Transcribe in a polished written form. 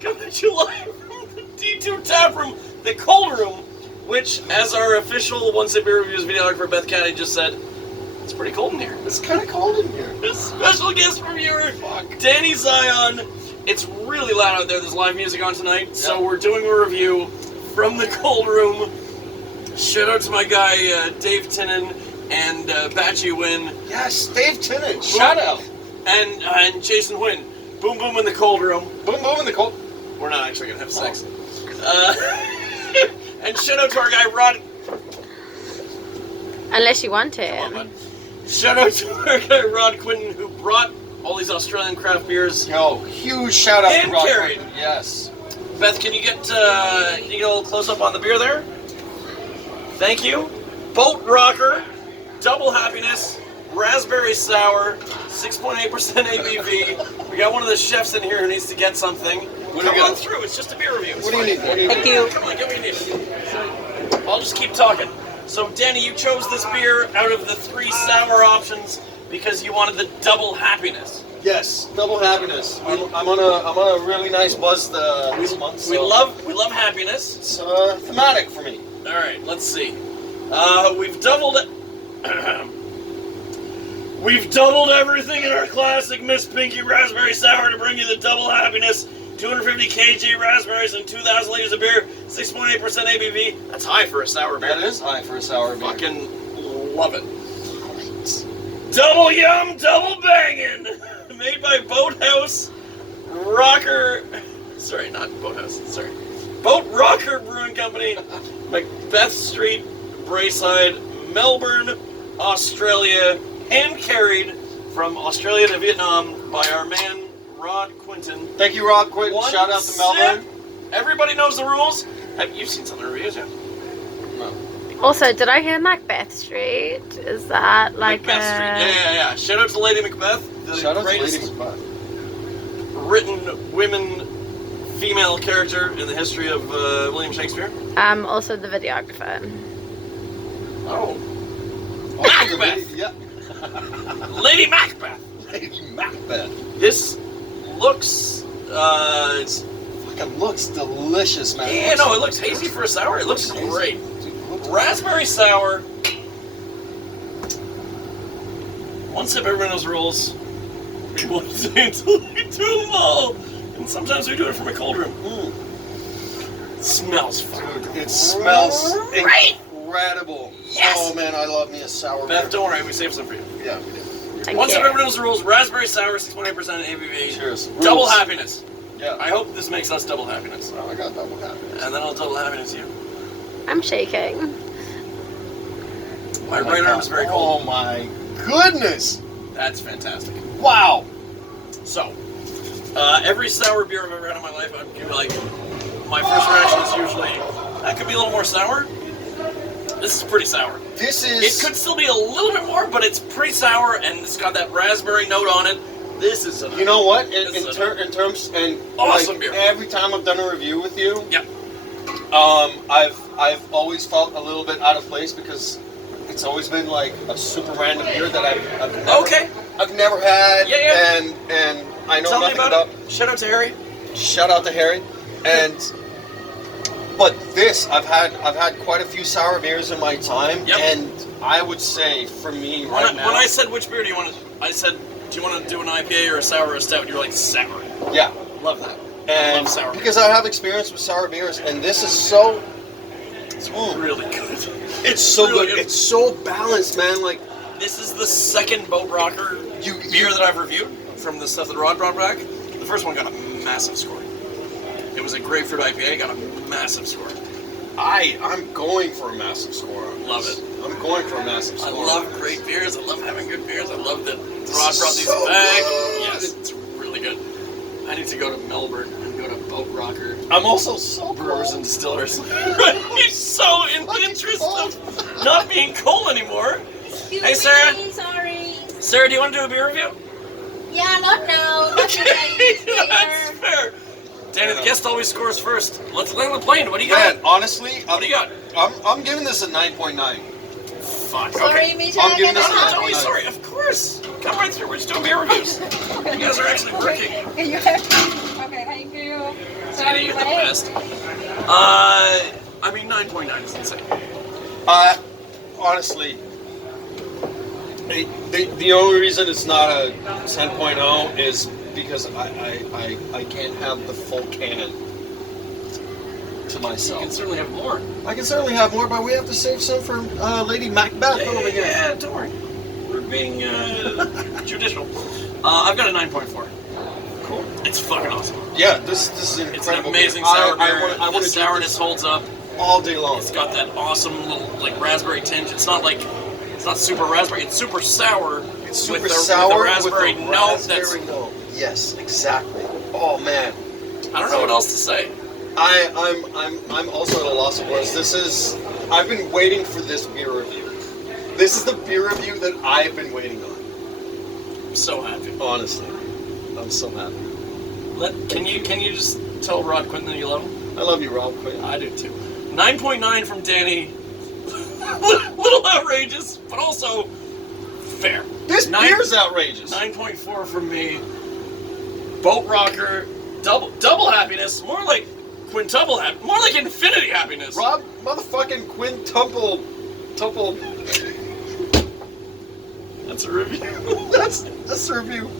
coming to you live from the D2 Tap Room, the Cold Room, which, as our official One Sip Beer Reviews videographer Beth Caddy just said, it's pretty cold in here. It's kind of cold in here. A special guest reviewer, Danny Zion. It's really loud out there. There's live music on tonight, so we're doing a review from the Cold Room. Shout out to my guy Dave Tinnen and Batchy Wynn. Yes, Dave Tinnen. Shout out. And Jason Wynn. Boom Boom in the Cold Room. Boom Boom in the cold. We're not actually gonna have sex. And shout out to our guy Rod. Unless you want it. Come on, bud. Shout out to our guy Rod Quinton, who brought all these Australian craft beers. Yo, huge shout out to Rod carried. Quinton. Yes. Beth, can you get a little close up on the beer there? Thank you. Boatrocker, Double Happiness, Raspberry Sour, 6.8% ABV. We got one of the chefs in here who needs to get something. Come on through. It's just a beer review. What do you need? Thank you. Come on, get what you need. I'll just keep talking. So, Danny, you chose this beer out of the 3 sour options because you wanted the Double Happiness. Yes, Double Happiness. I'm on a really nice buzz this month. So We love happiness. it's thematic for me. All right, let's see. We've doubled We've doubled everything in our classic Miss Pinky Raspberry Sour to bring you the Double Happiness. 250 kg raspberries and 2,000 liters of beer, 6.8% ABV. That's high for a sour beer. That is high for a sour beer. Fucking love it. Double yum, double bangin'. Made by Boathouse Rocker. Sorry, not Boathouse. Sorry. Boatrocker Brewing Company, Macbeth Street, Braeside, Melbourne, Australia. Hand carried from Australia to Vietnam by our man Rod Quinton. Thank you, Rod Quinton. Shout out to Melbourne. Everybody knows the rules. You've seen some of the reviews, yeah? No. Also, did I hear Macbeth Street? Is that like Macbeth Street. Yeah. Shout out to Lady Macbeth. The Shout out to greatest Lady Macbeth. written female character in the history of William Shakespeare. Also the videographer. Oh. Macbeth. Yeah. Lady Macbeth. Lady Macbeth. This looks, it's... Fucking looks delicious, man. Yeah, no, it looks hazy for a sour. It looks great. Raspberry sour. One sip, everyone knows the rules. We won't say until we do them all. And sometimes we do it from a cold room. It smells fucking Dude, it smells great. Incredible. Yes. Oh, man, I love me a sour Beth, beer. don't worry, we saved some for you. Yeah, we did. Thank One sip, you. everyone knows the rules. Raspberry sour, 6.8% ABV. Cheers. Double Rules. happiness. Yeah. I hope this makes us double happiness. Oh, I got double happiness. And then I'll double happiness you. I'm shaking. My right arm's very cold. Oh, my goodness. That's fantastic. Wow. So, every sour beer I've ever had in my life, I'm like, my first reaction is usually, that could be a little more sour. This is pretty sour. This is... It could still be a little bit more, but it's pretty sour, and it's got that raspberry note on it. This is a... You know what? This is In terms... And awesome like, beer. Every time I've done a review with you... Yep. I've always felt a little bit out of place because it's always been like a super random beer that I've never had. Yeah. And I know Tell me nothing about it. Shout out to Harry. Shout out to Harry. But this, I've had quite a few sour beers in my time, Yep. and I would say for me When now, I said, which beer do you want to... I said, do you want to do an IPA or a sour or a stout? You're like, sour. yeah, Love that. and love sour. because I have experience with sour beers, and this is so. It's really good. It's so really good. It's so balanced, man. Like This is the second Boatrocker beer that I've reviewed from the stuff that Rod brought back. The first one got a massive score. It was a grapefruit IPA, got a massive score. I'm going for a massive score. Love it. I'm going for a massive I score. love great beers. I love having good beers. I love that Rod It's brought these so back. good. Yes, it's really good. I need to go to Melbourne and go to Boatrocker. I'm also so Brewers and cold. distillers. He's so in the interest of not being cool anymore. Excuse Hey, Sarah. me, sorry. Sarah, do you want to do a beer review? Yeah, not now. Nothing like this That's beer. fair. Danny, the guest always scores first. Let's land the plane. What do you got? Man, honestly, What do you got? I'm giving this a 9.9. fuck. Sorry, Okay. me I'm giving talking. this I'm a totally sorry. Of course. Come right through. We're just doing beer reviews. You guys are actually working. Okay, you have okay, thank you. Sadie, you're the wait. best. I mean, 9.9 is insane. Honestly, the only reason it's not a 10.0 is because I can't have the full can to You myself. can certainly have more. I can certainly have more, but we have to save some for Lady Macbeth over here. Yeah, don't worry. We're being judicial. I've got a 9.4. Cool. It's fucking awesome. Yeah, this is incredible. It's an amazing beer. sour beer. I want The to sourness holds up. all day long. It's got that awesome little like raspberry tinge. It's not super raspberry. It's super sour. It's super with sour with a raspberry with a note. raspberry note. Yes, exactly. Oh man, I don't know what else to say. I'm also at a loss of words. I've been waiting for this beer review. This is the beer review that I've been waiting on. I'm so happy. Honestly, I'm so happy. Can you just tell Rod Quinn that you love him? I love you, Rob Quinn. I do too. 9.9 from Danny. Little outrageous, but also fair. This beer's outrageous. 9.4 from me. Boatrocker, double happiness, more like quintuple happiness, more like infinity happiness. Rob, motherfucking quintuple. That's a review. That's a review.